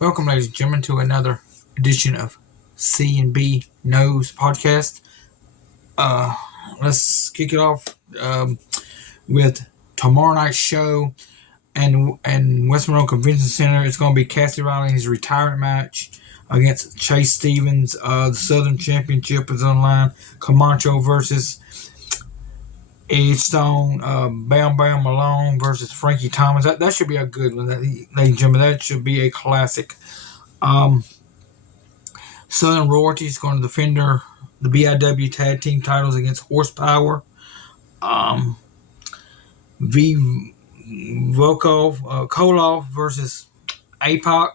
Welcome, ladies and gentlemen, to another edition of C and B Knows podcast. Uh, let's kick it off with tomorrow night's show and West Monroe Convention Center. It's going to be Cassie Riley's retirement match against Chase Stevens. The Southern Championship is online. Camacho versus Edge Stone. Bam Bam Malone versus Frankie Thomas. That should be a good one, ladies and gentlemen. That should be a classic. Southern Royalty is going to defend the BIW tag team titles against Horsepower. Koloff versus APOC.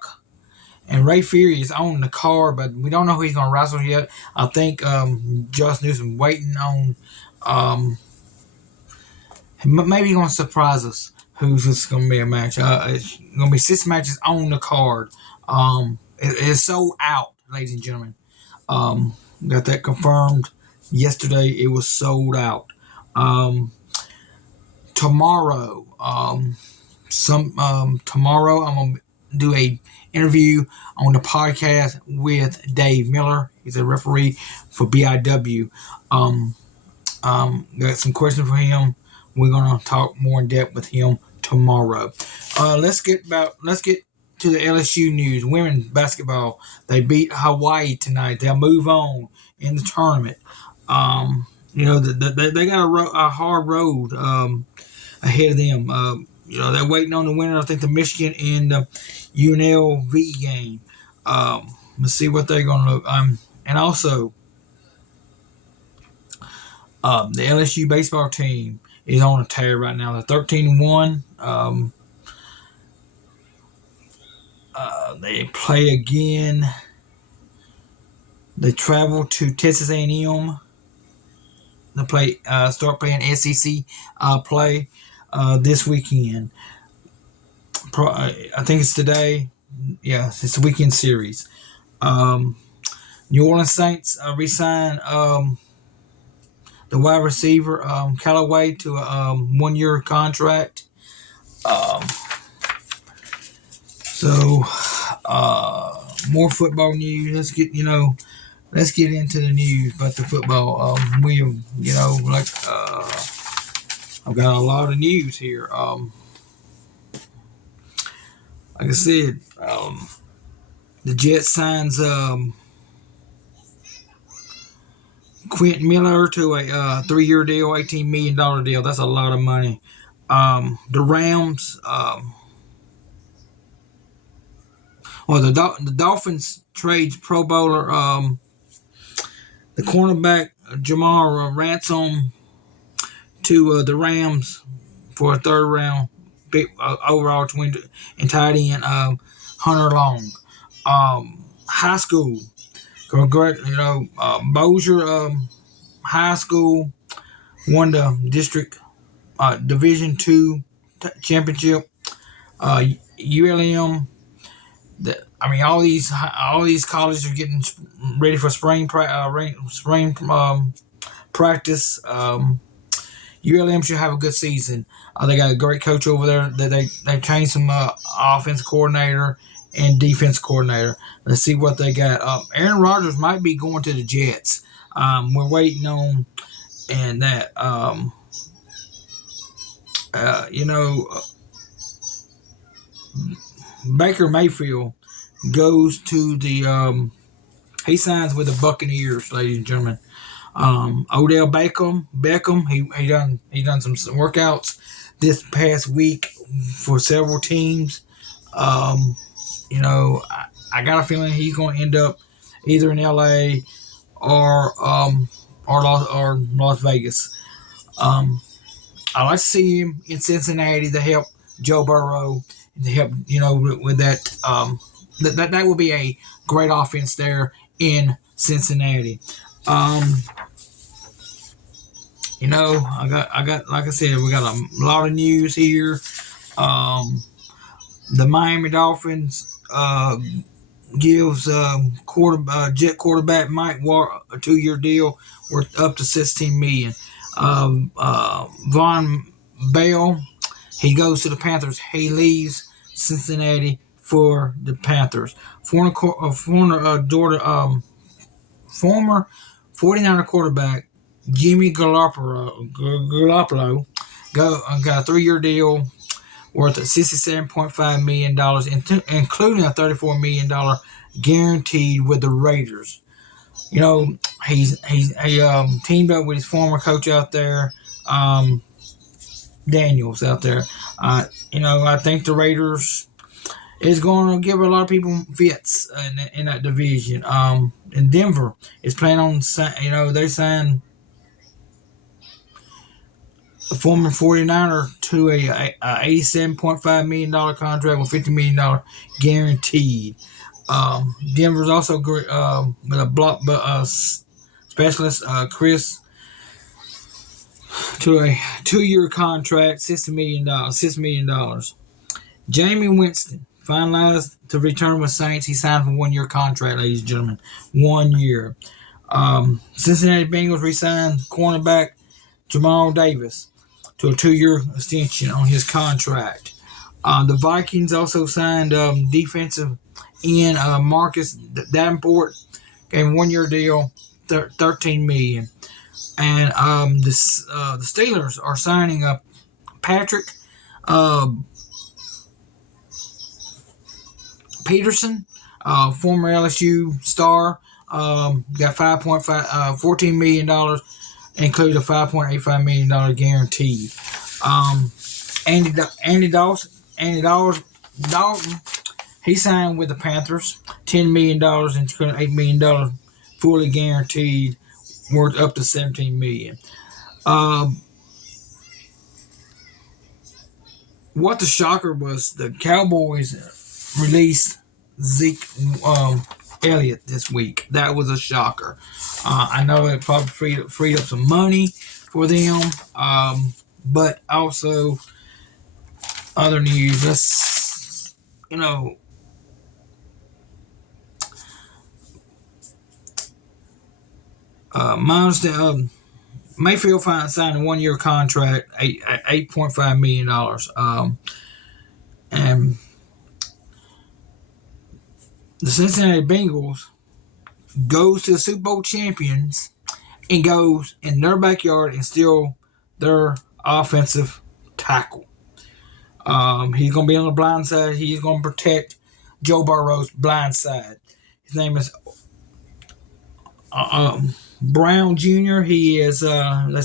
And Ray Fury is on the card, but we don't know who he's going to wrestle yet. I think Josh Newsom waiting on maybe he's going to surprise us who's just going to be a match. It's going to be 6 matches on the card. It's sold out, ladies and gentlemen. Got that confirmed yesterday. It was sold out. Tomorrow, tomorrow I'm gonna do a interview on the podcast with Dave Miller. He's a referee for BIW. Got some questions for him. We're gonna talk more in depth with him tomorrow. Let's get to the LSU news. Women's basketball, they beat Hawaii tonight. They'll move on in the tournament. They got a hard road ahead of them. They're waiting on the winner. I think the Michigan and the UNLV game. Let's see what they're going to look. And also, the LSU baseball team is on a tear right now. They're 13-1. They play again. They travel to Texas A&M. They start playing SEC play this weekend. I think it's today. Yeah, it's a weekend series. New Orleans Saints re-signed the wide receiver Callaway to a 1-year contract. More football news. Let's get into the news about the football. I've got a lot of news here. Like I said, the Jets signs Quentin Miller to a 3-year deal, $18 million deal. That's a lot of money. The Rams, the Dolphins trades Pro Bowler, the cornerback Jamar Ransom to the Rams for a 3rd round pick, overall twin and tight end Hunter Long. High school, Bossier High School won the district Division II championship. ULM. All these colleges are getting ready for spring practice. ULM should have a good season. They got a great coach over there. They've changed some offense coordinator and defense coordinator. Let's see what they got. Aaron Rodgers might be going to the Jets. We're waiting on and that. Baker Mayfield goes to the he signs with the Buccaneers, ladies and gentlemen. Odell Beckham, he done some workouts this past week for several teams. I got a feeling he's going to end up either in LA or Las Vegas. I like to see him in Cincinnati to help Joe Burrow, to help with that. That will be a great offense there in Cincinnati. I got like I said, we got a lot of news here. The Miami Dolphins gives Jet quarterback Mike Ward a 2-year deal worth up to $16 million. Von Bell, he goes to the Panthers. He leaves Cincinnati for the Panthers. Former 49er quarterback Jimmy Garoppolo got a 3-year deal worth $67.5 million, including a $34 million guaranteed with the Raiders. You know, he teamed up with his former coach out there, Daniels out there. I think the Raiders is going to give a lot of people fits in that division. And Denver is planning on, they signed a former 49er to a $87.5 million contract with $50 million guaranteed. Denver's also with a block specialist, Chris, to a 2-year contract, $6 million. Jameis Winston finalized to return with Saints. He signed for a 1-year contract, ladies and gentlemen. 1 year. Cincinnati Bengals re-signed cornerback Jamal Davis to a 2-year extension on his contract. The Vikings also signed defensive end Marcus Davenport, gave him a 1-year deal, $13 million. And the Steelers are signing up Patrick Peterson, former LSU star, got $14 million, including a $5.85 million guarantee. Andy Dalton, he signed with the Panthers, $10 million and $8 million fully guaranteed, worth up to $17 million. What the shocker was, the Cowboys released Zeke Elliott this week. That was a shocker. I know it probably freed up some money for them, but also other news. Let's, Mayfield signed a 1-year contract, $8.5 million. And the Cincinnati Bengals goes to the Super Bowl champions and goes in their backyard and steal their offensive tackle. He's going to be on the blind side. He's going to protect Joe Burrow's blind side. His name is Brown Jr. He is signed a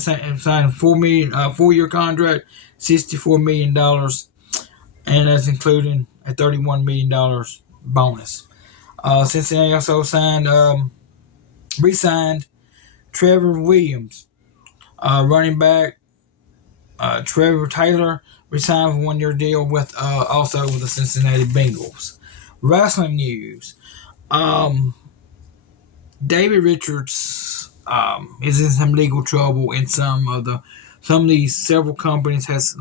4-year contract, $64 million, and that's including a $31 million bonus. Cincinnati also re-signed Trevor Williams, running back. Trevor Taylor re-signed for a 1-year deal with also with the Cincinnati Bengals. Wrestling news. David Richards is in some legal trouble in some of these several companies has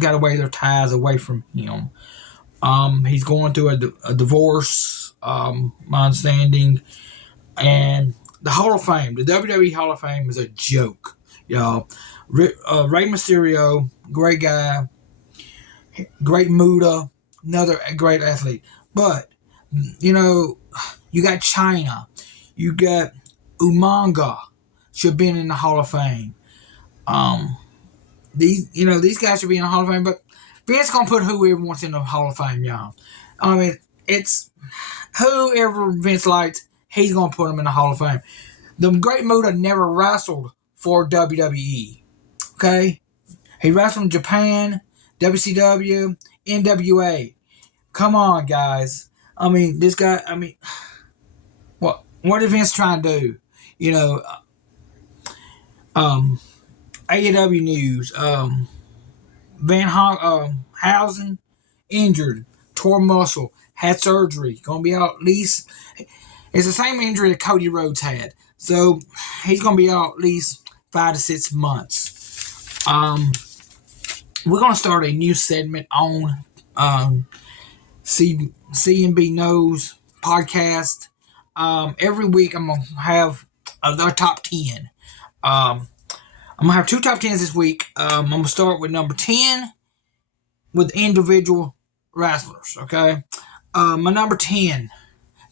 got away their ties away from him. He's going through a divorce, my understanding, and the Hall of Fame, the WWE Hall of Fame is a joke, y'all. Rey Mysterio, great guy, great Muda, another great athlete, but you got China, you got Umaga, should have been in the Hall of Fame. These guys should be in the Hall of Fame, but Vince gonna put whoever wants in the Hall of Fame, y'all. I mean, it's whoever Vince likes, he's gonna put them in the Hall of Fame. The Great Muta never wrestled for WWE. Okay, he wrestled in Japan, WCW, NWA. Come on, guys. I mean, this guy. I mean, what is Vince trying to do? AEW news. Van Housen injured, tore muscle, had surgery, gonna be out at least. It's the same injury that Cody Rhodes had, so he's gonna be out at least 5 to 6 months. We're gonna start a new segment on CNB Knows podcast. Every week I'm gonna have our top 10. I'm gonna have 2 top 10s this week. I'm gonna start with number 10 with individual wrestlers. Okay, my number 10,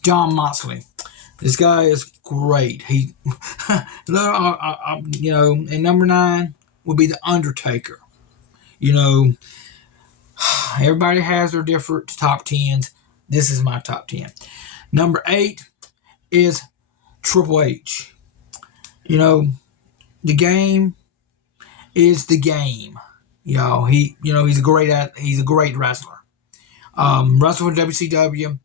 Jon Moxley. This guy is great. He, and number 9 would be the Undertaker. You know, everybody has their different top 10s. This is my top 10. Number 8 is Triple H. You know, the game is the game. He's a great wrestler. Wrestled for WCW.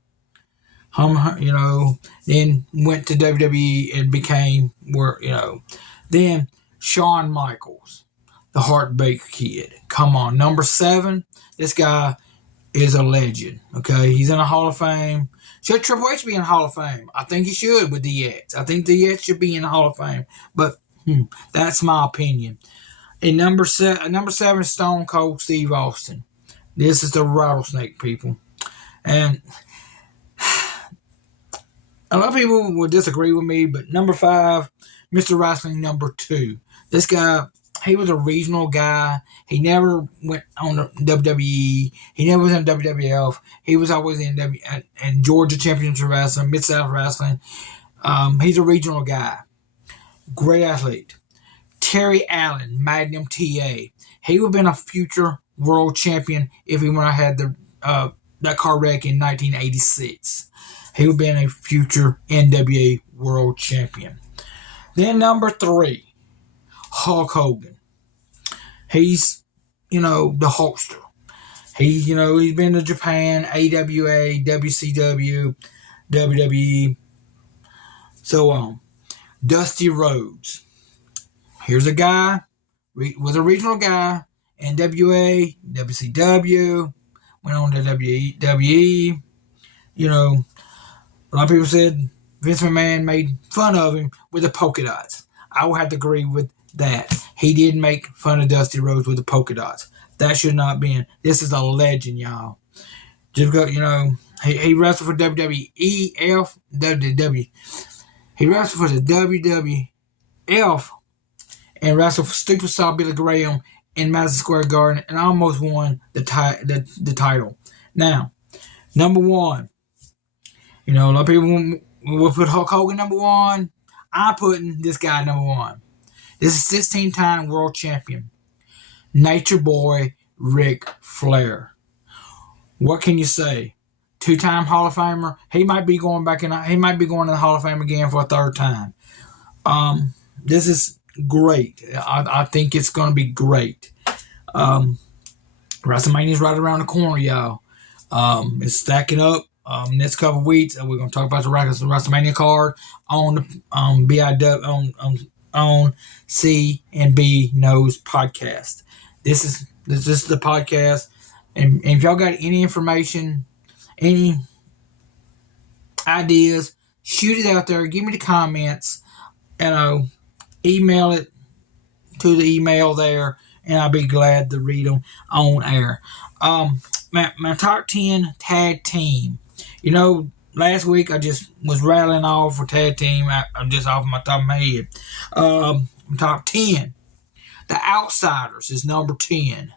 Then went to WWE and became Then Shawn Michaels, the Heartbreak Kid. Come on, number 7. This guy is a legend. Okay, he's in the Hall of Fame. Should Triple H be in the Hall of Fame? I think he should with DX. I think DX should be in the Hall of Fame. But that's my opinion. And number 7 is Stone Cold Steve Austin. This is the Rattlesnake, people. And a lot of people would disagree with me, but number 5, Mr. Wrestling number 2. This guy, he was a regional guy. He never went on the WWE. He never was in WWF. He was always in Georgia Championship Wrestling, Mid-South Wrestling. He's a regional guy. Great athlete. Terry Allen, Magnum TA. He would have been a future world champion if he would have had that car wreck in 1986. He would have been a future NWA world champion. Then number 3, Hulk Hogan. He's, the Hulkster. He's been to Japan, AWA, WCW, WWE, so on. Dusty Rhodes. Here's a guy, was a regional guy, NWA, WCW, went on to WWE. A lot of people said Vince McMahon made fun of him with the polka dots. I would have to agree with that. He did make fun of Dusty Rhodes with the polka dots. That should not be in. This is a legend, y'all. Just go, he wrestled for WWEF, WW. He wrestled for the WWF and wrestled for Superstar Billy Graham in Madison Square Garden and almost won the title. Now, number 1. A lot of people will put Hulk Hogan number 1. I'm putting this guy number 1. This is 16-time world champion, Nature Boy Ric Flair. What can you say? 2-time Hall of Famer. He might be going to the Hall of Fame again for a 3rd time. This is great. I think it's going to be great. WrestleMania's right around the corner, y'all. It's stacking up. Next couple of weeks, we're going to talk about the WrestleMania card on the on C&B Knows podcast. This is the podcast, and if y'all got any information, any ideas, shoot it out there. Give me the comments, and email it to the email there, and I'll be glad to read them on air. My top 10 tag team. Last week I just was rattling off for tag team. I'm just off my top of my head. Top 10. The Outsiders is number 10.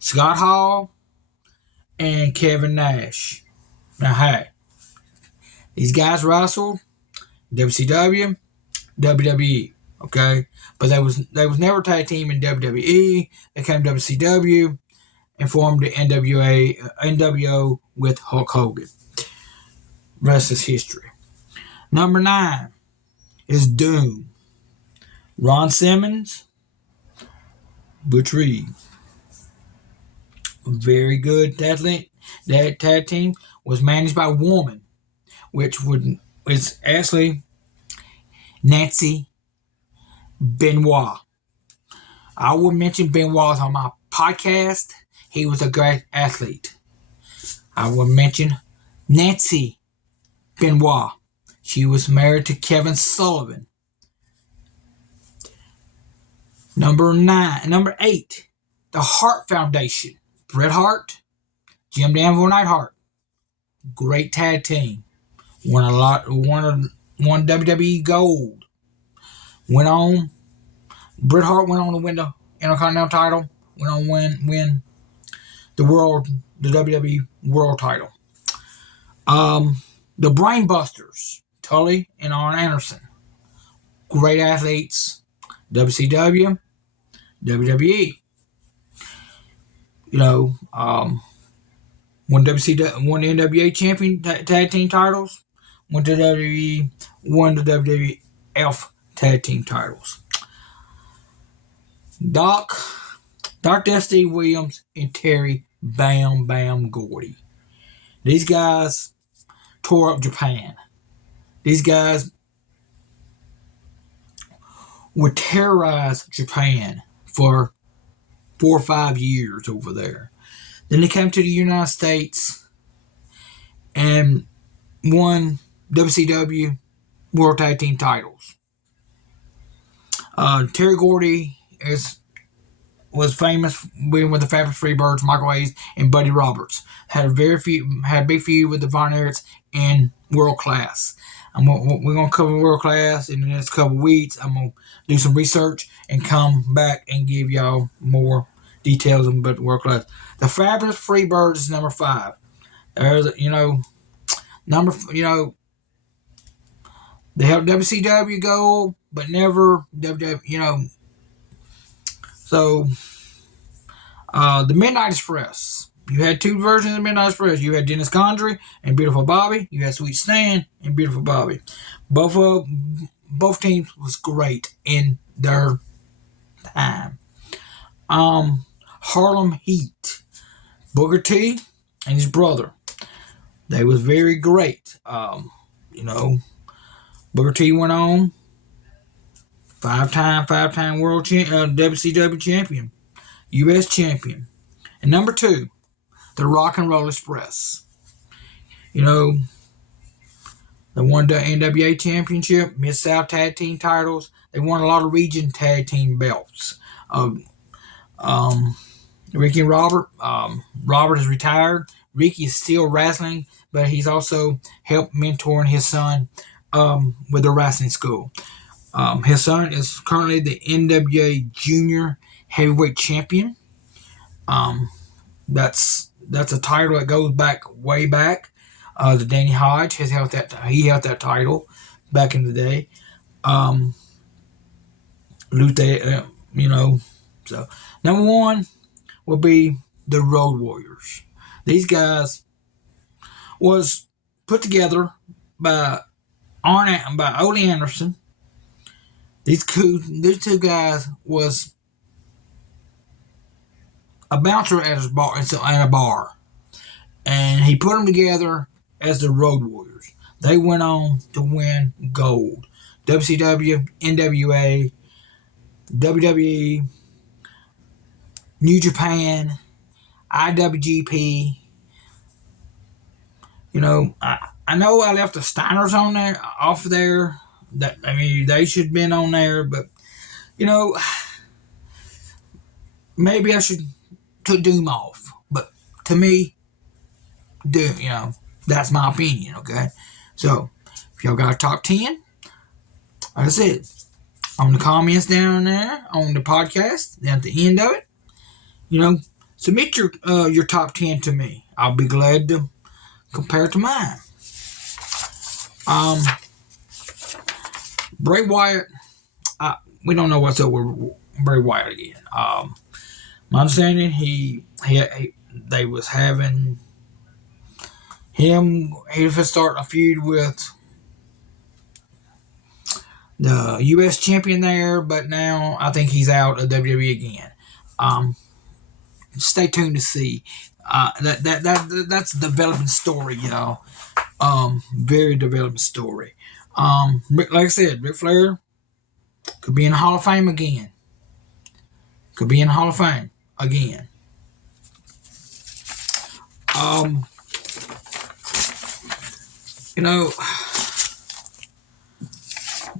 Scott Hall and Kevin Nash. Now, hey, these guys wrestled WCW, WWE, okay? But they was never tag team in WWE. They came to WCW and formed the NWO with Hulk Hogan. Rest is history. Number 9 is Doom. Ron Simmons, Butch Reed. Very good. That tag team was managed by a woman, which is actually Nancy Benoit. I will mention Benoit on my podcast. He was a great athlete. I will mention Nancy Benoit. She was married to Kevin Sullivan. Number 8, the Hart Foundation. Bret Hart, Jim Danville Neidhart. Great tag team. Won WWE Gold. Bret Hart went on to win the Intercontinental title. Went on to win the World the WWE World Title. The Brainbusters, Tully and Arn Anderson, great athletes, WCW, WWE. You know, won won the NWA champion tag team titles, won the WWE, won the WWF tag team titles. Dr. Steve Williams and Terry Bam Bam Gordy. These guys tore up Japan. These guys would terrorize Japan for 4 or 5 years over there. Then they came to the United States and won WCW World Tag Team titles. Terry Gordy was famous being with the Fabulous Freebirds, Michael Hayes, and Buddy Roberts. Had a big feud with the Von Erichs in World Class. We're gonna cover World Class in the next couple weeks. I'm gonna do some research and come back and give y'all more details about the World Class. The Fabulous Freebirds is number 5. There's they helped WCW go, but never WW. So the Midnight Express. You had 2 versions of the Midnight Express. You had Dennis Condrey and Beautiful Bobby. You had Sweet Stan and Beautiful Bobby. Both teams was great in their time. Harlem Heat. Booker T and his brother. They was very great. Booker T went on 5-time world WCW champion, U.S. champion. And number 2, the Rock and Roll Express. They won the NWA Championship, Mid-South Tag Team titles. They won a lot of region tag team belts. Ricky and Robert. Robert is retired. Ricky is still wrestling, but he's also helped mentoring his son with the wrestling school. His son is currently the NWA Junior Heavyweight Champion. That's a title that goes way back. The Danny Hodge has held that. He held that title back in the day. Luther, So number 1 will be the Road Warriors. These guys was put together by Ole Anderson. These 2 guys was a bouncer at a bar, and he put them together as the Road Warriors. They went on to win gold. WCW, NWA, WWE, New Japan, IWGP. I know I left the Steiners off there. They should have been on there, but maybe I should took Doom off. But to me, Doom, that's my opinion. Okay, so if y'all got a top 10, like I said, on the comments down there on the podcast, at the end of it, submit your top 10 to me. I'll be glad to compare it to mine. Bray Wyatt, we don't know what's up with Bray Wyatt again. My understanding, they was having him. He was starting a feud with the U.S. champion there, but now I think he's out of WWE again. Stay tuned to see. That's a developing story, y'all. Very developing story. Like I said, Ric Flair could be in the Hall of Fame again.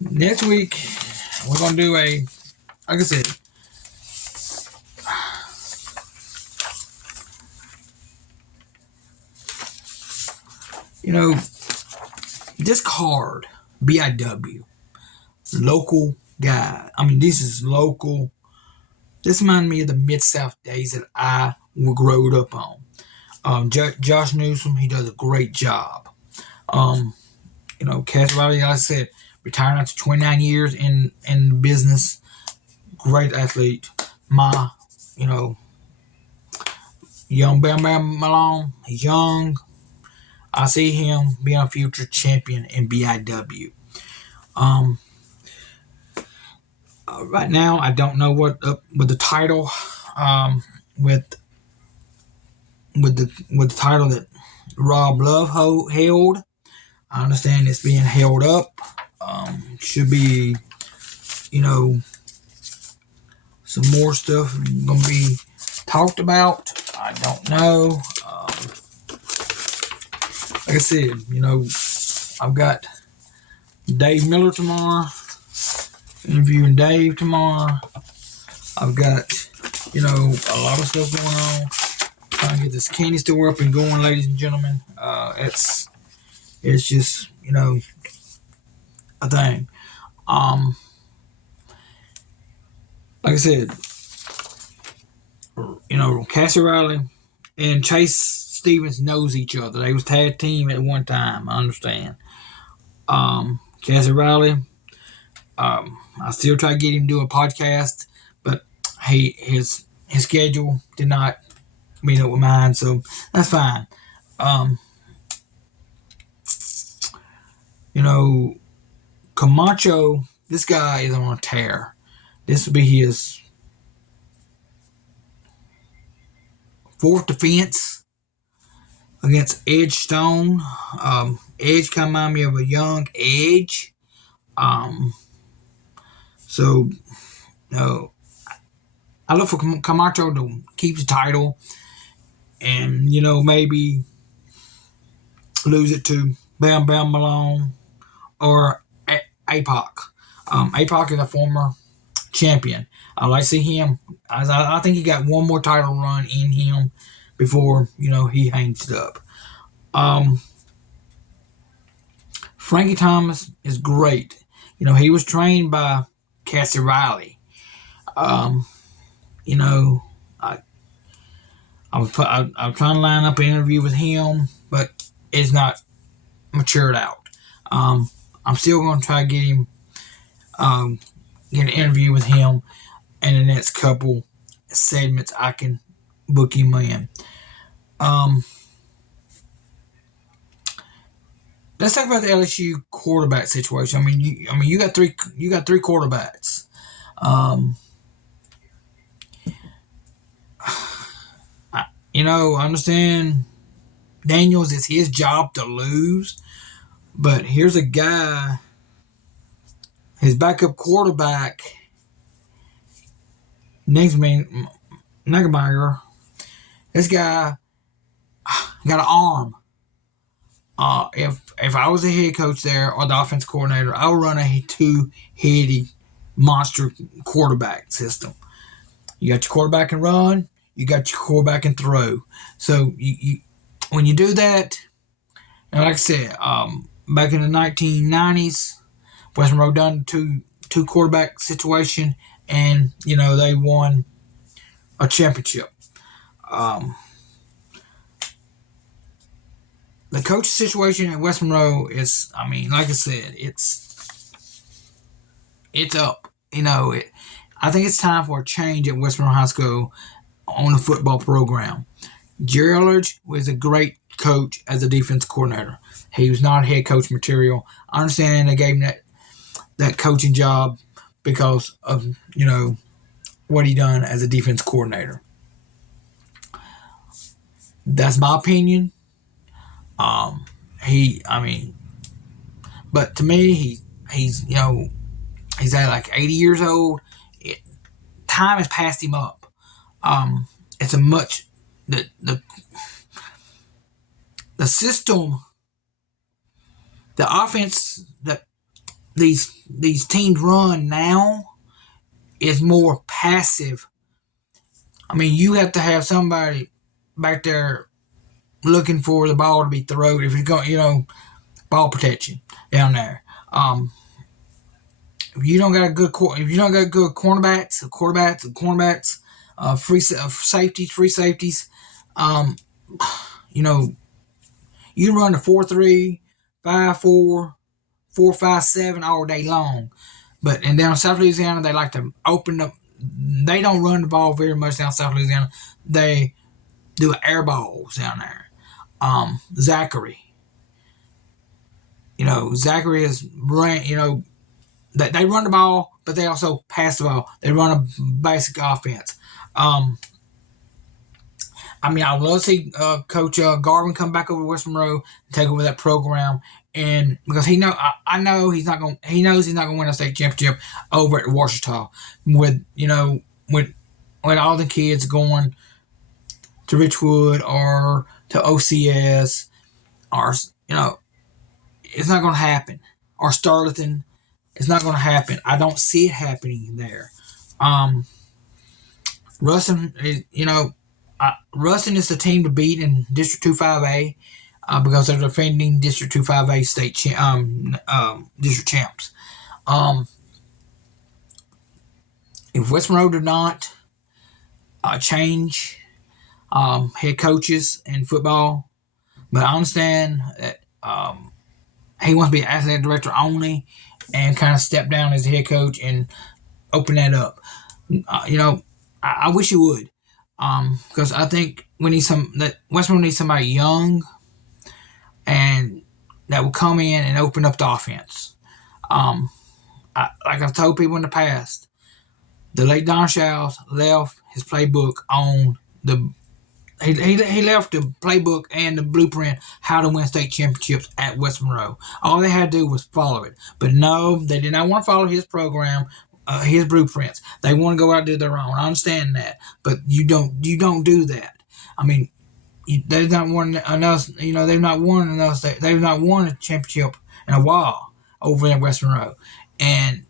Next week we're gonna do like I said, this card, BIW, local guy. This is local. This reminds me of the Mid-South days that I grew up on. Josh Newsom, he does a great job. Um, Cass Riley, like I said, retired after 29 years in the business. Great athlete. My, you know, young Bam Bam Malone, he's young. I see him being a future champion in BIW. Um, right now, I don't know what up with the title, with the title that Rob Love held. I understand it's being held up. Should be, you know, some more stuff gonna be talked about. I don't know. Like I said, I've got Dave Miller tomorrow, interviewing Dave tomorrow. I've got, a lot of stuff going on. Trying to get this candy store up and going, ladies and gentlemen. It's just, a thing. Like I said, Cassie Riley and Chase Stevens knows each other. They was tag team at one time. I understand. Cassie Riley, I still try to get him to do a podcast, but his schedule did not meet up with mine, so that's fine. Camacho, this guy is on a tear. This will be his fourth defense against Edge Stone. Edge kind of remind me of a young Edge. So, I look for Camacho to keep the title and, maybe lose it to Bam Bam Malone or APOC. APOC is a former champion. I like to see him. I think he got one more title run in him before, he hangs it up. Frankie Thomas is great. He was trained by Cassie Riley. I was trying to line up an interview with him, but it's not matured out. I'm still going to try to get him, get an interview with him in the next couple segments. I can book him in. Let's talk about the LSU quarterback situation. You got three quarterbacks. I understand Daniels, it's his job to lose, but here's a guy, his backup quarterback, Nagmeyer. This guy got an arm. If I was a head coach there or the offense coordinator, I would run a two-headed monster quarterback system. You got your quarterback and run. You got your quarterback and throw. So you when you do that, and like I said, back in the 1990s, West Monroe done two quarterback situation, and they won a championship. The coach situation at West Monroe is, like I said, it's up. I think it's time for a change at West Monroe High School on the football program. Jerry Eldridge was a great coach as a defense coordinator. He was not head coach material. I understand they gave him that coaching job because of, what he done as a defense coordinator. That's my opinion. But to me, he's at like 80 years old. Time has passed him up. It's a much the system, the offense that these teams run now is more passive. You have to have somebody back there looking for the ball to be thrown. If it's going, ball protection down there. If you don't got good cornerbacks, free safeties, You know, you run the 4-3, 5-4, 4-5-7 all day long. But and down South Louisiana, they like to open up. They don't run the ball very much down South Louisiana. They do air balls down there. Zachary, Zachary is they run the ball, but they also pass the ball. They run a basic offense. I would love to see Coach Garvin come back over to West Monroe and take over that program, and because I know he's not going. He knows he's not going to win a state championship over at Ouachita with all the kids going to Richwood or to OCS, or it's not going to happen. Or Starleton, it's not going to happen. I don't see it happening there. Ruston, Ruston is the team to beat in District 2 5A because they're defending District 2 5A state district champs. If West Monroe did not change head coaches in football, but I understand that he wants to be an athletic director only and kind of step down as a head coach and open that up. I wish he would, because I think we need that West Monroe needs somebody young and that will come in and open up the offense. Like I've told people in the past, the late Don Showles left his playbook on the. He left the playbook and the blueprint how to win state championships at West Monroe. All they had to do was follow it. But no, they did not want to follow his program, his blueprints. They want to go out and do their own. I understand that, but you don't do that. They've not won enough. They've not won enough. They've not won a championship in a while over at West Monroe. And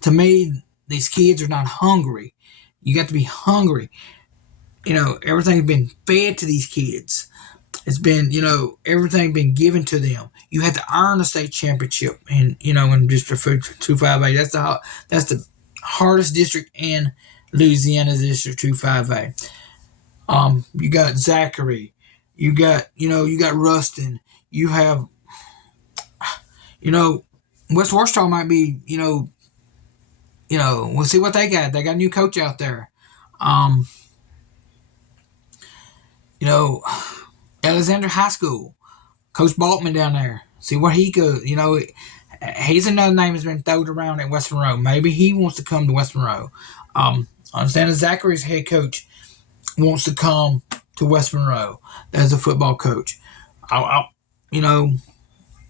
to me, these kids are not hungry. You got to be hungry. Everything's been fed to these kids. It's been, everything been given to them. You had to earn a state championship in District 2-5A. That's the hardest district in Louisiana, District 2-5A. You got Zachary. You got Ruston. You have, West Ouachita might be, we'll see what they got. They got a new coach out there. Alexander High School, Coach Balkman down there. See what he could, he's another name that's been thrown around at West Monroe. Maybe he wants to come to West Monroe. I understand that Zachary's head coach wants to come to West Monroe as a football coach.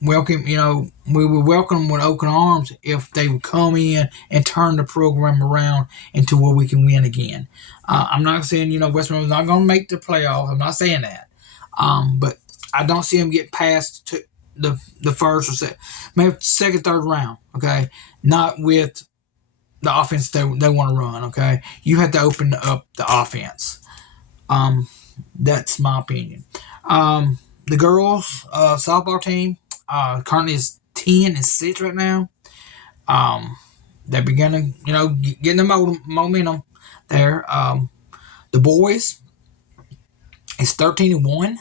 Welcome, we would welcome them with open arms if they would come in and turn the program around into where we can win again. I'm not saying, West Monroe's not going to make the playoffs. I'm not saying that. But I don't see them get past to the first or maybe second, third round, okay? Not with the offense they want to run, okay? You have to open up the offense. That's my opinion. The girls softball team currently is 10-6 right now. They're beginning, getting the momentum there. The boys is 13-1.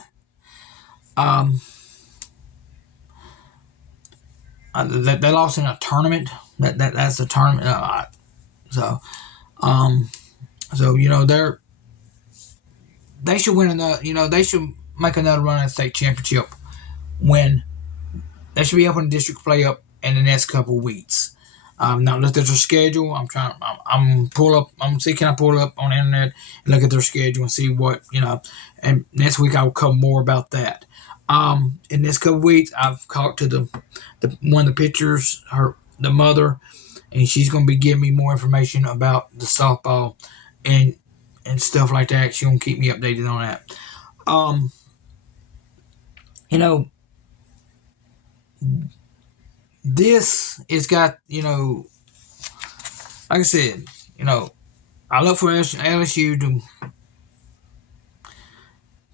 They lost in a tournament. That's the tournament. They should win another. They should make another run at the state championship. When they should be up in district play up in the next couple of weeks. Now look at their schedule. I'm see can I pull up on the internet and look at their schedule and see what And next week I will cover more about that. In this couple of weeks, I've talked to the one of the pitchers, the mother, and she's going to be giving me more information about the softball and stuff like that. She's going to keep me updated on that. This has got, like I said, I look for LSU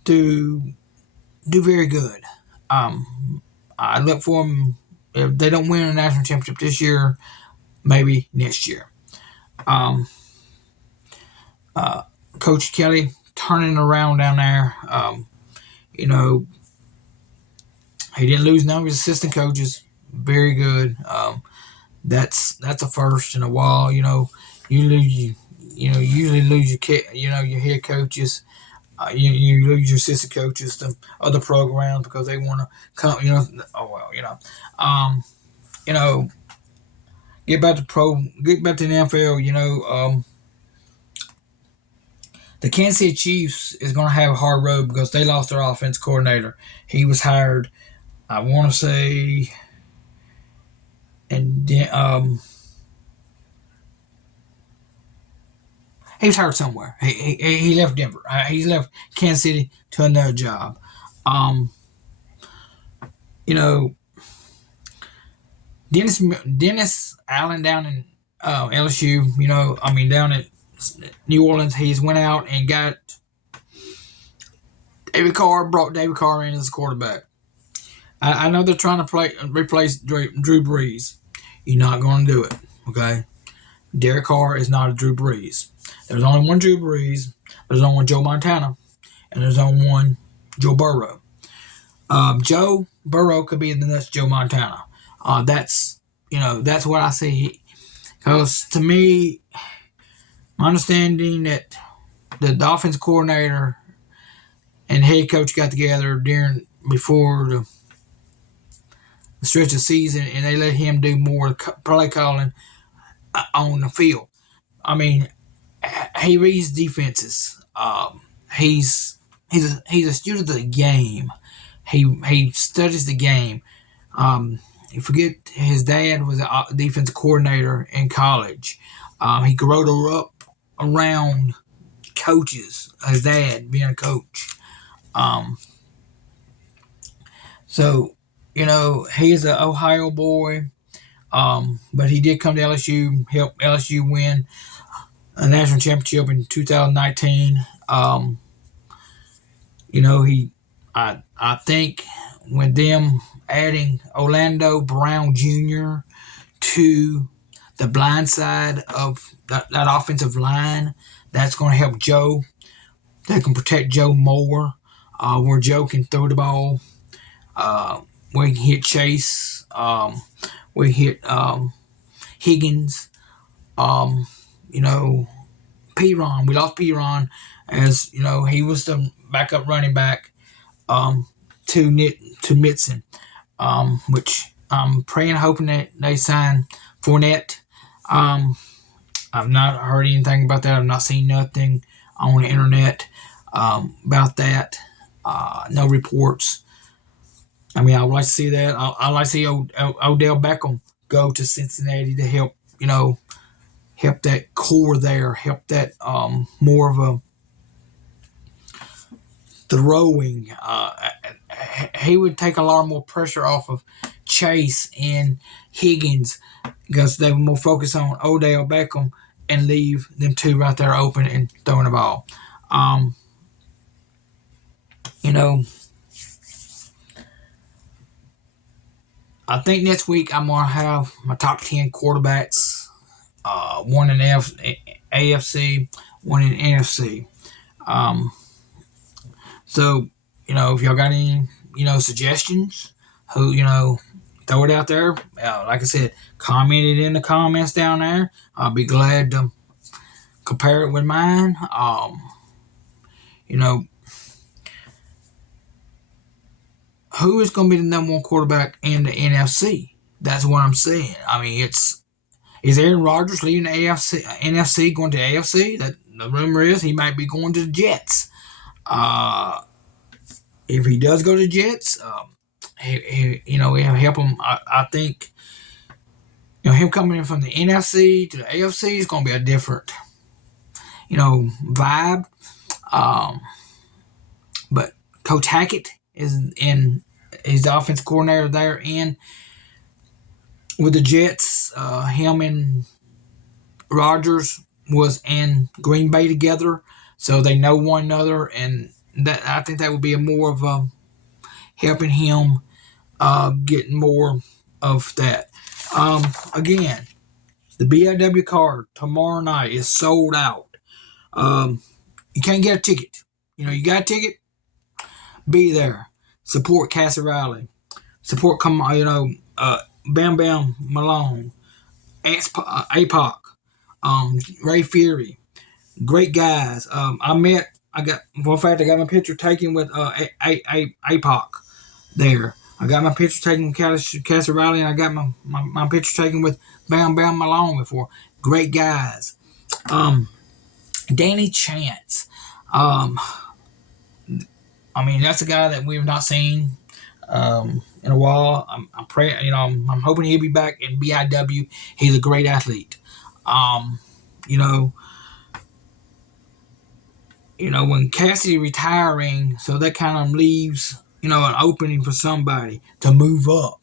to do very good. I look for them, if they don't win a national championship this year, maybe next year. Coach Kelly turning around down there. You know, he didn't lose none of his assistant coaches. Very good. That's a first in a while. You lose you usually lose your head coaches. You lose your assistant coaches to other programs because they want to come. Oh well. Um, you know, get back to the NFL. The Kansas City Chiefs is going to have a hard road because they lost their offense coordinator. He was hired, I want to say, and he was hired somewhere. He left Denver. He left Kansas City to another job. Um, you know, Dennis Allen down in LSU. Down at New Orleans, he's went out and got David Carr. Brought David Carr in as a quarterback. I know they're trying to replace Drew Brees. You're not going to do it, okay? Derek Carr is not a Drew Brees. There's only one Drew Brees. There's only one Joe Montana, and there's only one Joe Burrow. Joe Burrow could be the next Joe Montana. That's what I see. Because to me, my understanding that the offense coordinator and head coach got together before the stretch of the season, and they let him do more play calling on the field. I mean, he reads defenses. He's a student of the game. He studies the game. You forget his dad was a defensive coordinator in college. He grew up around coaches. His dad being a coach. So he is an Ohio boy. But he did come to LSU, help LSU win a national championship in 2019. I think with them adding Orlando Brown Jr. to the blind side of that offensive line, that's going to help Joe. They can protect Joe more, where Joe can throw the ball, where he can hit Chase, where he hit Higgins, Piron. We lost Piron as he was the backup running back to Mixon, which I'm praying, hoping that they sign Fournette. I've not heard anything about that. I've not seen nothing on the internet about that. No reports. I would like to see that. I'd like to see Odell Beckham go to Cincinnati to help, help that core there, help that more of a throwing. He would take a lot more pressure off of Chase and Higgins because they were more focused on Odell Beckham and leave them two right there open and throwing the ball. I think next week I'm going to have my top 10 quarterbacks, one in AFC, one in NFC. So, if y'all got any, suggestions, throw it out there. Like I said, comment it in the comments down there. I'll be glad to compare it with mine. Who is going to be the number one quarterback in the NFC? That's what I'm saying. Is Aaron Rodgers leaving the NFC, going to AFC? That the rumor is he might be going to the Jets. If he does go to the Jets, it'll help him. I think, him coming in from the NFC to the AFC is going to be a different, vibe. But Coach Hackett is in his offensive coordinator there, and with the Jets, him and Rodgers was in Green Bay together, so they know one another, and that I think that would be a more of helping him getting more of that. Again, the BIW card tomorrow night is sold out. You can't get a ticket. You got a ticket, Be there. Support Cassie Riley. Support, Bam Bam Malone. APOC. Ray Fury. Great guys. I got my picture taken with APOC there. I got my picture taken with Cassie Riley, and I got my picture taken with Bam Bam Malone before. Great guys. Danny Chance. That's a guy that we've not seen in a while. I'm praying, I'm hoping he'll be back in BIW. He's a great athlete. When Cassidy retiring, so that kind of leaves, an opening for somebody to move up.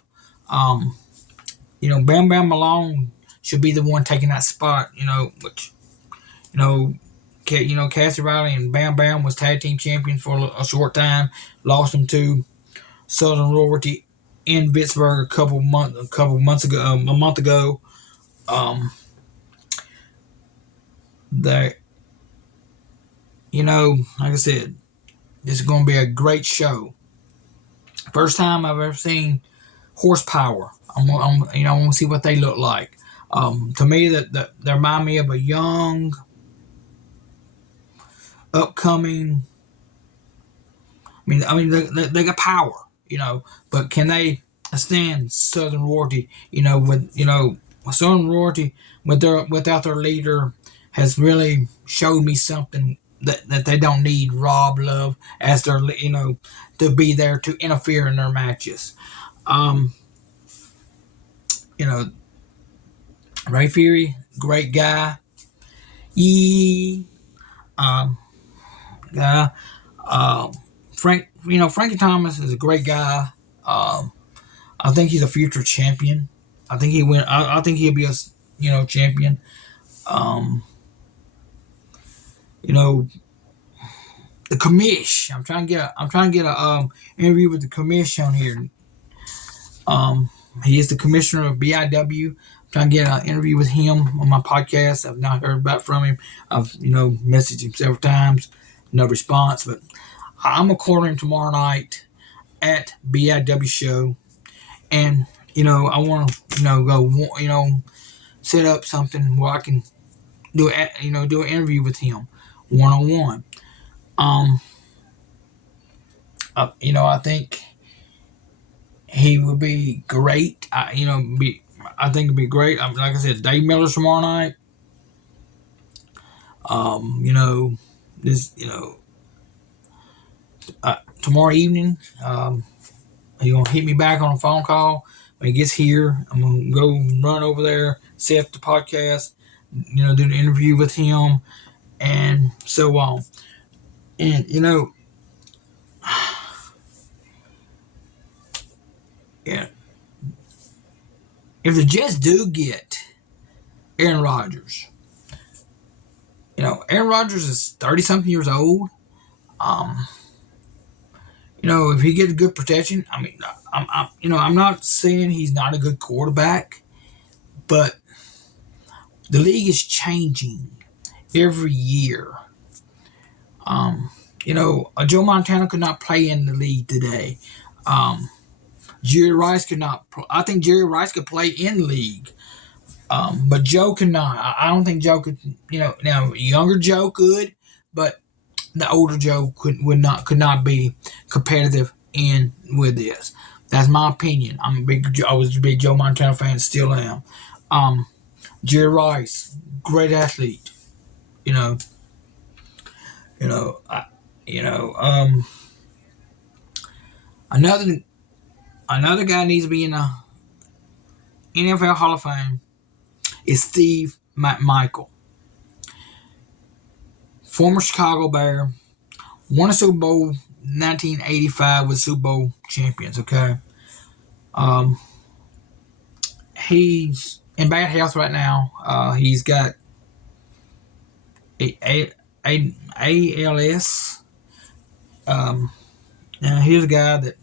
Bam Bam Malone should be the one taking that spot, Cassie Riley and Bam Bam was tag team champions for a short time, lost them to Southern Royalty in Pittsburgh a month ago. That, like I said, this is going to be a great show. First time I've ever seen Horsepower. I want to see what they look like. To me, that they remind me of a young, upcoming. They got power, but can they stand Southern Royalty? Southern Royalty without their leader has really showed me something that they don't need Rob Love as their, to be there to interfere in their matches. Ray Fury, great guy. Guy. Frankie Thomas is a great guy. I think he's a future champion. I think I think he'll be a, champion. The commish. I'm trying to get a interview with the commish on here. He is the commissioner of BIW. I'm trying to get an interview with him on my podcast. I've not heard back from him. I've messaged him several times, no response. But I'm recording him tomorrow night at BIW show, and I want to go set up something where I can do an interview with him one-on-one. I think he would be great. I think it'd be great. Like I said, Dave Miller's tomorrow night. Tomorrow evening, he's gonna hit me back on a phone call when he gets here. I'm gonna go run over there, set up the podcast, do the interview with him, and so on. And yeah, if the Jets do get Aaron Rodgers, Aaron Rodgers is 30-something years old. If he gets good protection, I'm not saying he's not a good quarterback, but the league is changing every year. Joe Montana could not play in the league today. Jerry Rice could not. I think Jerry Rice could play in the league, but Joe could not. I don't think Joe could. Now younger Joe could, but the older Joe could not be competitive in with this. That's my opinion. I was a big Joe Montana fan, still am. Jerry Rice, great athlete. Another guy needs to be in the NFL Hall of Fame is Steve McMichael. Former Chicago Bear, won a Super Bowl 1985 with Super Bowl champions, okay? He's in bad health right now. He's got ALS. Now here's a guy that,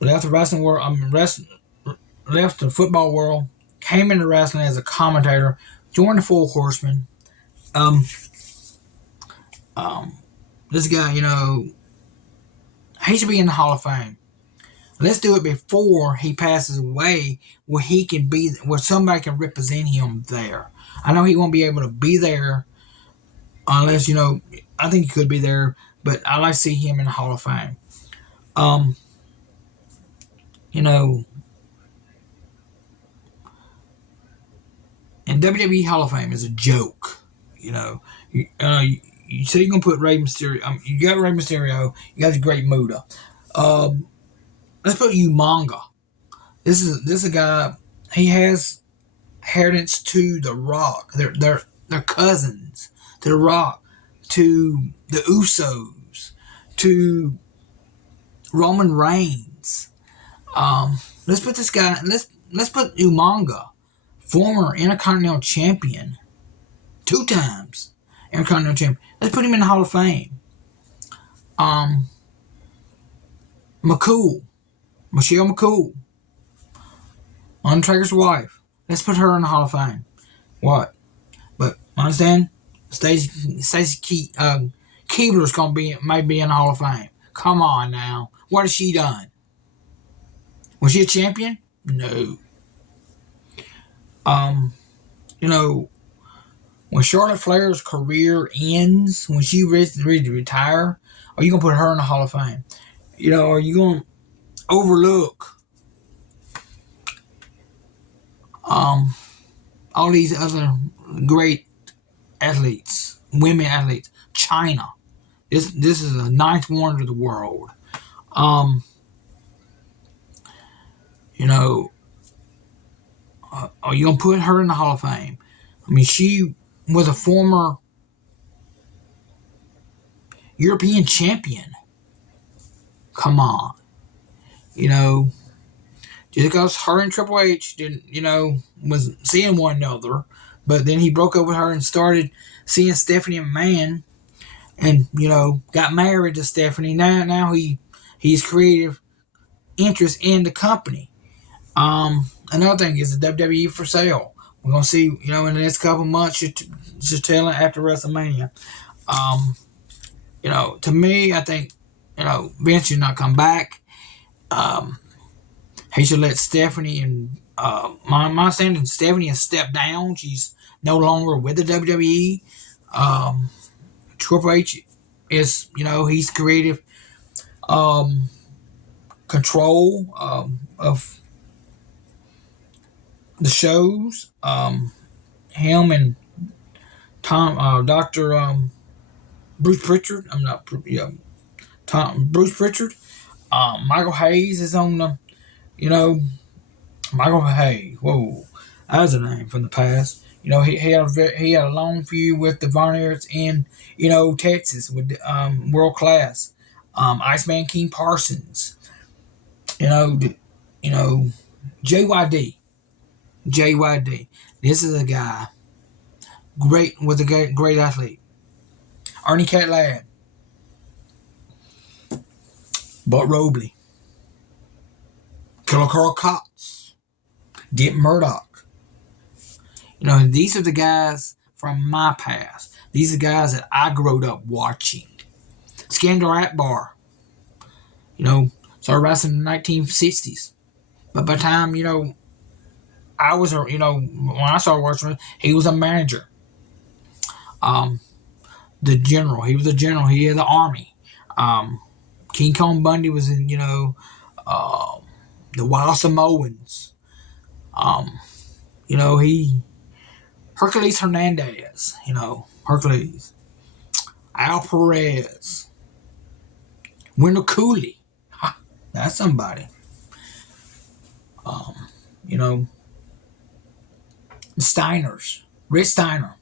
left the wrestling world, left the football world, came into wrestling as a commentator, joined the Four Horsemen. This guy, he should be in the Hall of Fame. Let's do it before he passes away, where he can be, where somebody can represent him there. I know he won't be able to be there unless I think he could be there, but I like to see him in the Hall of Fame. Um, you know, and WWE Hall of Fame is a joke. You say you're gonna put Rey Mysterio. You got Rey Mysterio. You got the Great Muta. Um, let's put Umaga. This is a guy. He has inheritance to The Rock. They're cousins to The Rock, to the Usos, to Roman Reigns. Let's put this guy. Let's put Umaga, former Intercontinental Champion, 2 times Intercontinental Champion. Let's put him in the Hall of Fame. Michelle McCool, Undertaker's wife. Let's put her in the Hall of Fame. What? But understand, Stacy Keibler's may be in the Hall of Fame. Come on now, what has she done? Was she a champion? No. When Charlotte Flair's career ends, when she ready to retire, are you gonna put her in the Hall of Fame? Are you gonna overlook all these other great athletes, women athletes? China. This is a ninth wonder of the world. Are you gonna put her in the Hall of Fame? I mean, she was a former European champion. Come on. Just because her and Triple H didn't, was seeing one another, but then he broke up with her and started seeing Stephanie McMahon, and got married to Stephanie. Now he's creative interest in the company. Another thing is the WWE for sale. We're gonna see, in the next couple months, just telling after WrestleMania. To me, I think, Vince should not come back. He should let Stephanie and my understanding, Stephanie has stepped down. She's no longer with the WWE. Triple H is, he's creative control of the shows. Him and Dr. Bruce Pritchard. Bruce Pritchard. Michael Hayes is on the, Michael Hayes. Whoa, that was a name from the past. He had a long feud with the Von Erichs in, Texas with World Class. Iceman King Parsons. JYD. This is a guy. Was a great athlete. Ernie Catlad. Bud Robley. Killer Carl Cox. Dick Murdoch. These are the guys from my past. These are the guys that I grew up watching. Skandar Akbar. Started wrestling in the 1960s. But by the time, I was, when I started watching, he was a manager. The general. He was a general. He had the army. King Kong Bundy was in, the Wild Samoans. Hercules Hernandez. Hercules. Al Perez. Wendell Cooley. That's somebody. Steiners. Rick Steiner.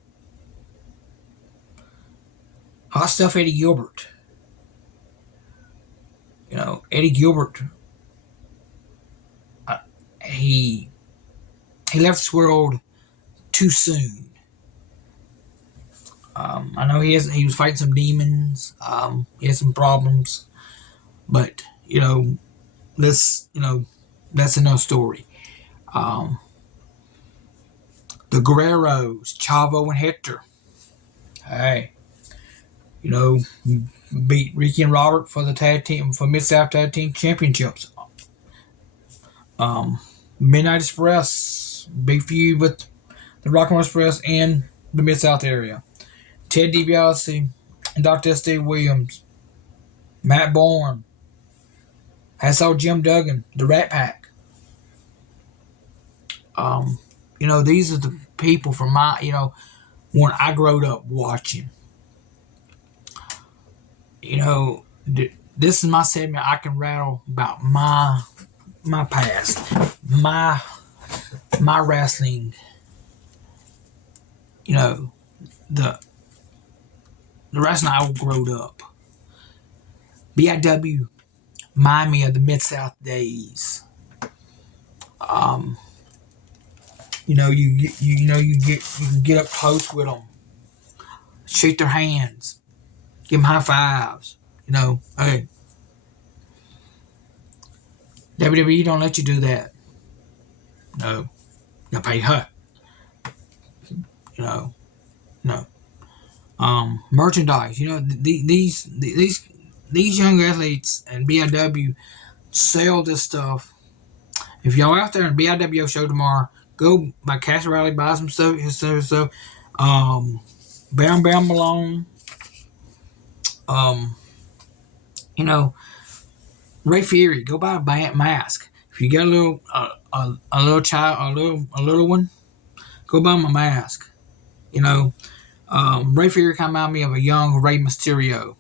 Hot Stuff Eddie Gilbert. Eddie Gilbert. He left this world too soon. I know he was fighting some demons. He had some problems, but that's another story. The Guerreros, Chavo and Hector. Hey, beat Ricky and Robert for the tag team for Mid South Tag Team Championships. Midnight Express, big feud with the Rock and Roll Express and the Mid South area. Ted DiBiase and Dr. S.D. Williams, Matt Bourne, Hacksaw Jim Duggan, the Rat Pack. These are the people from my, when I growed up watching. This is my segment. I can rattle about my past, my wrestling. The wrestling I growed up. BIW, remind me of the Mid South days. You can get up close with them, shake their hands, give them high fives. Hey, WWE don't let you do that. No, you pay her. No. Merchandise. These young athletes and BIW sell this stuff. If y'all out there in BIW show tomorrow, go by Cash Riley, buy some stuff. His stuff. Bam Malone. Ray Fury. Go buy a mask. If you got a little child, a little one, go buy him a mask. Ray Fury kind of reminded me of a young Rey Mysterio.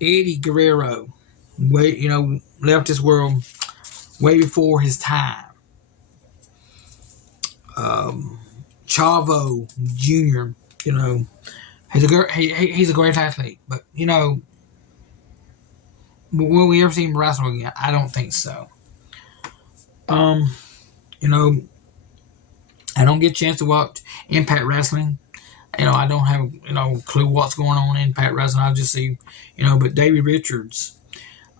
Eddie Guerrero, left this world way before his time. Chavo Jr., he's a great athlete, but will we ever see him wrestle again? I don't think so. I don't get a chance to watch Impact Wrestling. I don't have clue what's going on in Impact Wrestling. I just see, but David Richards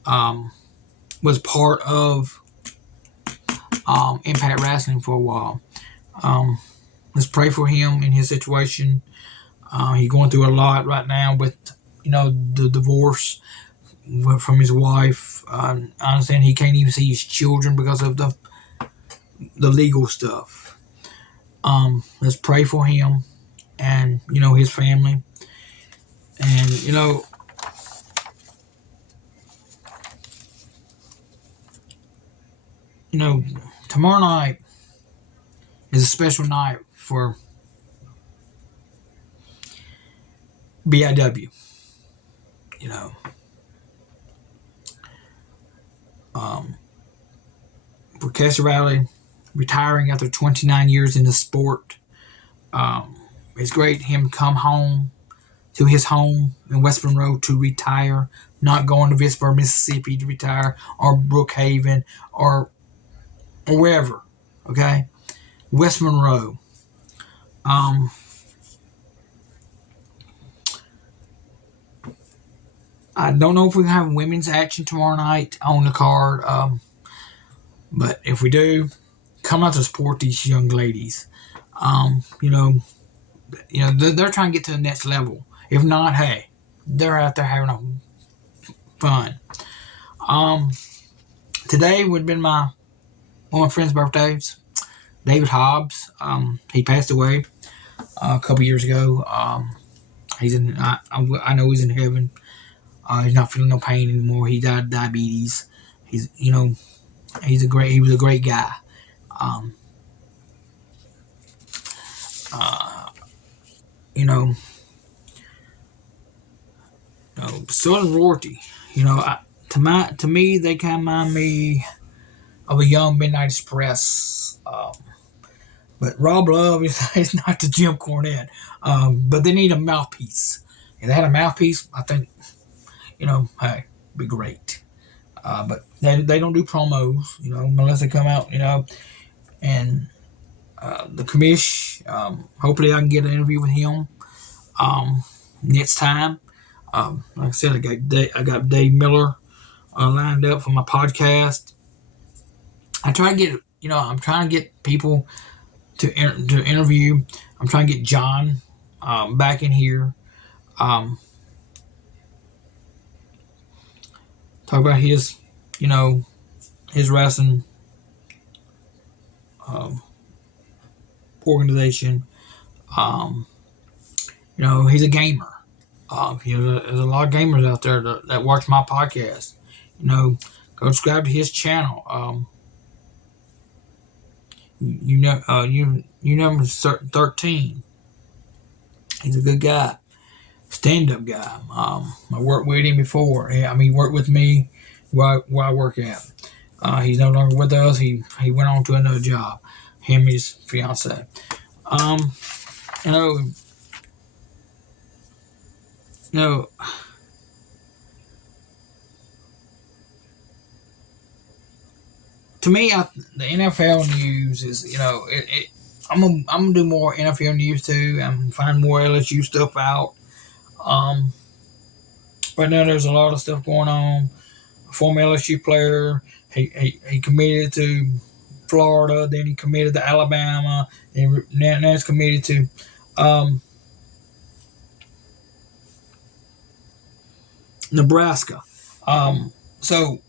was part of Impact Wrestling for a while. Let's pray for him in his situation. He's going through a lot right now with the divorce from his wife. I understand he can't even see his children because of the legal stuff. Let's pray for him and his family. And tomorrow night is a special night for BIW. For Cassie Riley retiring after 29 years in the sport. It's great him come home to his home in West Monroe to retire, not going to Vicksburg, Mississippi to retire, or Brookhaven, or wherever. Okay, West Monroe. I don't know if we have women's action tomorrow night on the card, but if we do, come out to support these young ladies. They're trying to get to the next level. If not, hey, they're out there having fun. Today would have been one of my friend's birthdays, David Hobbs. He passed away a couple years ago. He's in. I know he's in heaven. He's not feeling no pain anymore. He died of diabetes. He was a great guy. Southern Royalty. To me, they kind of remind me of a young Midnight Express. But Rob Love is not the Jim Cornette. But they need a mouthpiece. If they had a mouthpiece, I think, hey, be great. But they don't do promos, unless they come out, and the commish, hopefully I can get an interview with him next time. Like I said, I got Dave Miller lined up for my podcast. I'm trying to get people to interview. I'm trying to get John back in here. Um, talk about his, you know, his wrestling um, organization. Um, he's a gamer. There's a lot of gamers out there that watch my podcast. Go subscribe to his channel. You number 13. He's a good guy, stand-up guy. I worked with him before. He worked with me where I work at. He's no longer with us. He went on to another job. Him and his fiance. Um, you know, you know, to me, the NFL news is, I'm gonna do more NFL news too. and find more LSU stuff out. Um, right now there's a lot of stuff going on. A former LSU player, he committed to Florida, then he committed to Alabama, and now he's committed to Nebraska. So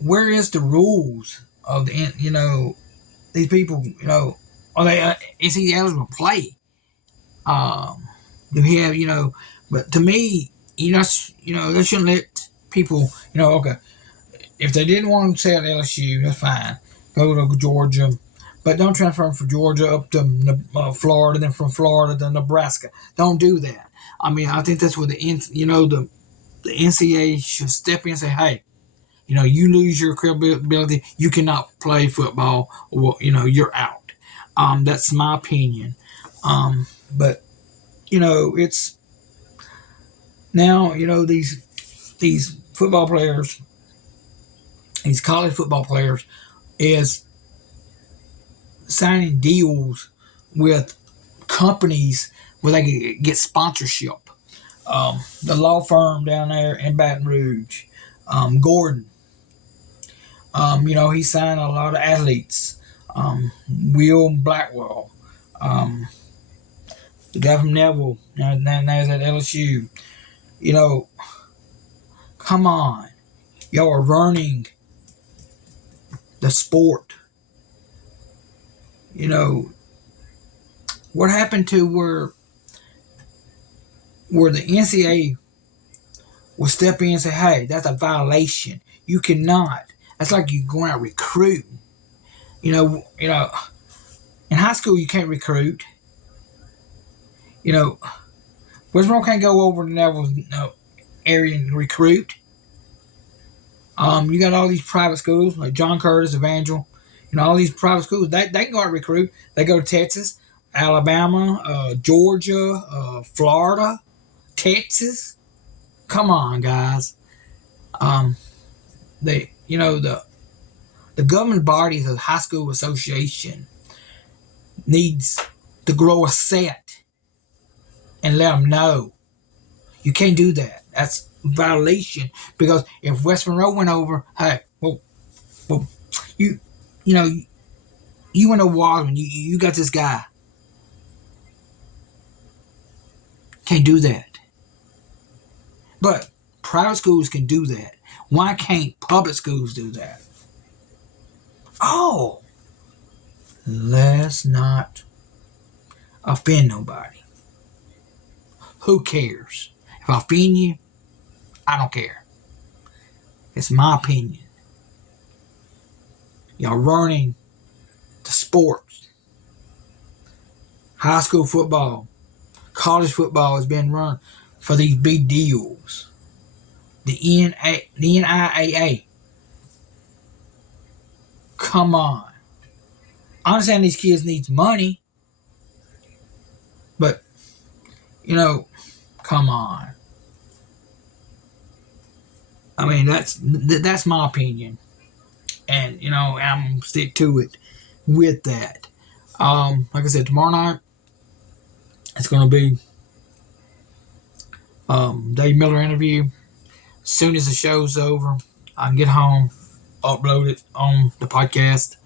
where is the rules of these people? Are they? Is he eligible to play? Do he have? But to me, they shouldn't let people. Okay, if they didn't want to stay at LSU, that's fine. Go to Georgia, but don't transfer from Georgia up to Florida, then from Florida to Nebraska. Don't do that. I think that's where the NCAA should step in and say, hey, you lose your credibility, you cannot play football, or you're out. That's my opinion. But it's now these football players, these college football players, is signing deals with companies where they can get sponsorship. The law firm down there in Baton Rouge, Gordon. He signed a lot of athletes. Will Blackwell, the guy from Neville, now he's at LSU. Come on, y'all are running the sport. What happened to where the NCAA will step in and say, hey, that's a violation. You cannot. That's like you going out recruiting. In high school you can't recruit. West Monroe can't go over to Neville's area and recruit. You got all these private schools like John Curtis, Evangel. All these private schools, they can go out and recruit. They go to Texas, Alabama, Georgia, Florida, Texas. Come on, guys. The governing bodies of the high school association needs to grow a set and let them know you can't do that. That's a violation, because if West Monroe went over, hey, well, you went to Walden, you got this guy. Can't do that. But private schools can do that. Why can't public schools do that? Oh, let's not offend nobody. Who cares? If I offend you, I don't care. It's my opinion. Y'all running the sports. High school football, college football has been run for these big deals. The NIAA. Come on. I understand these kids need money, but come on. That's my opinion, and I'm gonna stick to it with that. Like I said, tomorrow night it's gonna be Dave Miller interview. As soon as the show's over, I can get home, upload it on the podcast.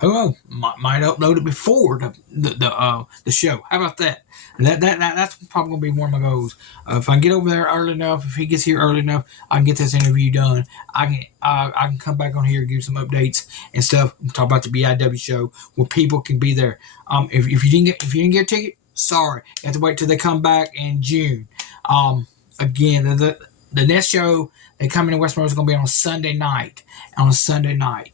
Who knows? Might upload it before the show. How about that? That's probably gonna be one of my goals. If I get over there early enough, if he gets here early enough, I can get this interview done. I can come back on here and give some updates and stuff. Talk about the BIW show where people can be there. If you didn't get a ticket, sorry, you have to wait till they come back in June. Again, the next show they come in West Monroe is gonna be on a Sunday night. On a Sunday night.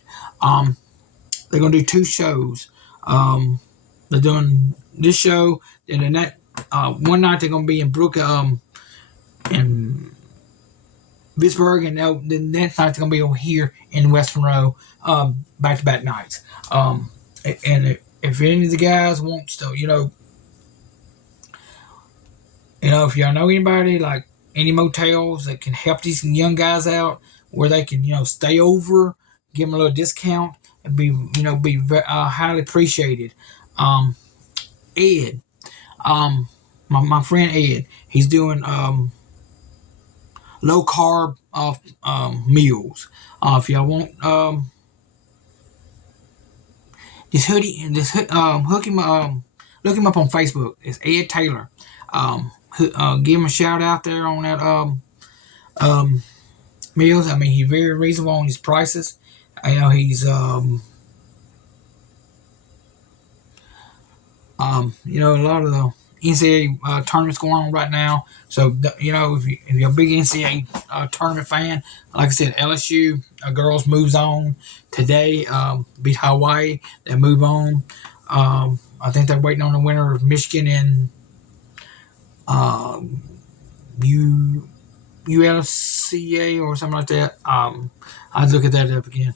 They're gonna do two shows. They're doing this show, and then that one night they're gonna be in in Pittsburgh, and the next night they're gonna be over here in West Monroe, back to back nights. And if any of the guys wants to, if y'all know anybody like any motels that can help these young guys out, where they can stay over, give them a little discount, and be highly appreciated. Ed, my friend Ed, he's doing low carb meals. If y'all want hook him look him up on Facebook. It's Ed Taylor. Give him a shout out there on that meals. I mean, he's very reasonable on his prices. I know he's a lot of the NCAA tournaments going on right now. So if you're a big NCAA tournament fan, like I said, LSU girls moves on today. Beat Hawaii. They move on. I think they're waiting on the winner of Michigan and ULCA or something like that. I'd look at that up again.